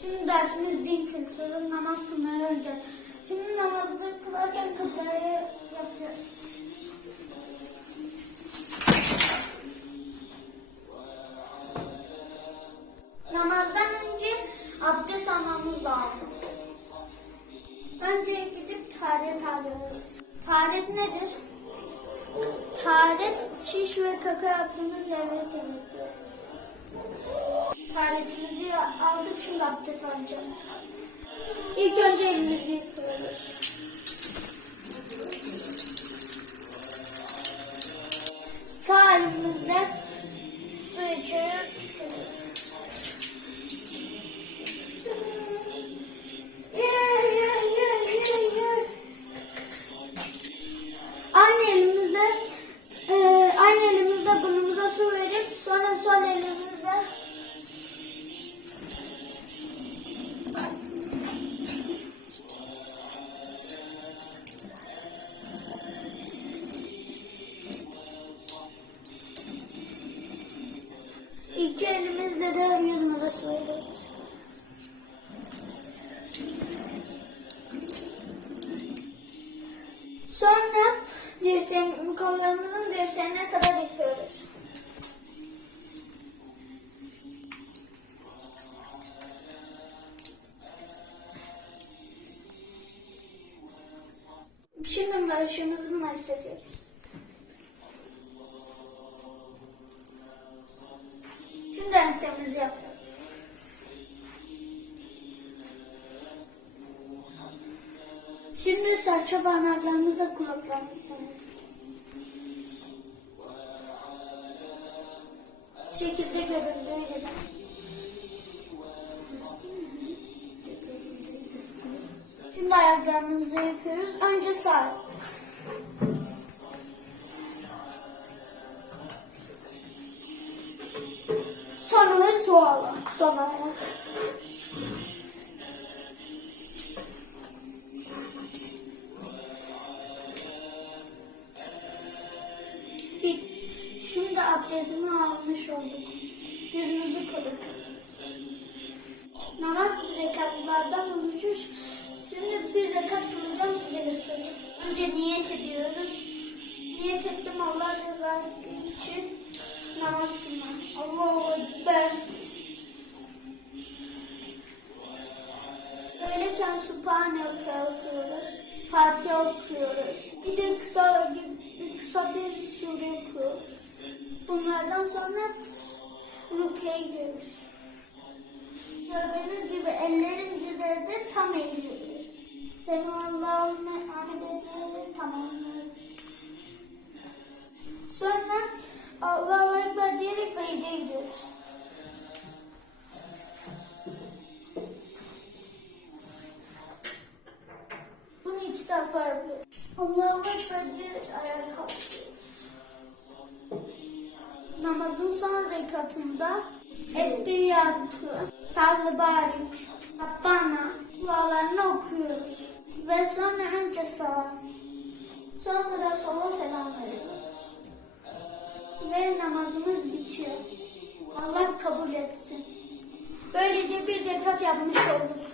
Şimdi dersimiz din kültürü, namaz kılmaya önce. Şimdi namazı kılarken kıbleye yapacağız. Namazdan önce abdest almamız lazım. Önce gidip taharet alıyoruz. Taharet nedir? Taharet çiş ve kaka yaptığımız yerleri temizliyor. Taharetimizi aldık şimdi abdest alacağız. İlk önce elimizi yıkıyoruz. Sağ elimizle su yeah. Aynı elimizle e, aynı elimizle burnumuza su verip sonra sol elimizle Şimdi başımızı mesleğiyoruz. Şimdi ensemizi yapıyoruz. Şimdi serçe parmaklarımızla kulaklarımızla. Şekilde göründüğü gibi. Şimdi ayaklarımızı yıkıyoruz. Önce sağ. Sonra ve sol ayak. Sol ayak. Şimdi abdestimi almış olduk. Yüzümüzü kırık. Namaz rekatlardan oluşur. Şimdi bir rekat kılacağım size göstereyim. Önce niyet ediyoruz. Niyet ettim Allah rızası için namaz kılma. Allahu Ekber. Böyleyken Subhaneke okuyoruz. Fatiha okuyoruz. Bir de kısa bir kısa bir sure okuyoruz. Bunlardan sonra rüküye gidiyoruz. Gördüğünüz gibi ellerimizi de tam eğiliyoruz. Senin Allah'ın hamidetleri tamamlıyoruz. Sonra Allahu Ekber diyerek vecde gidiyoruz. Yapıyoruz. Allahu Ekber diyerek ayağa. Namazın son rekatında Ettiyatü, Sallı Barik, Rabbana dualarını okuyoruz. Ve sonra önce sağa, sonra sola selam veriyoruz. Ve namazımız bitiyor. Allah kabul etsin. Böylece bir rekat yapmış olduk.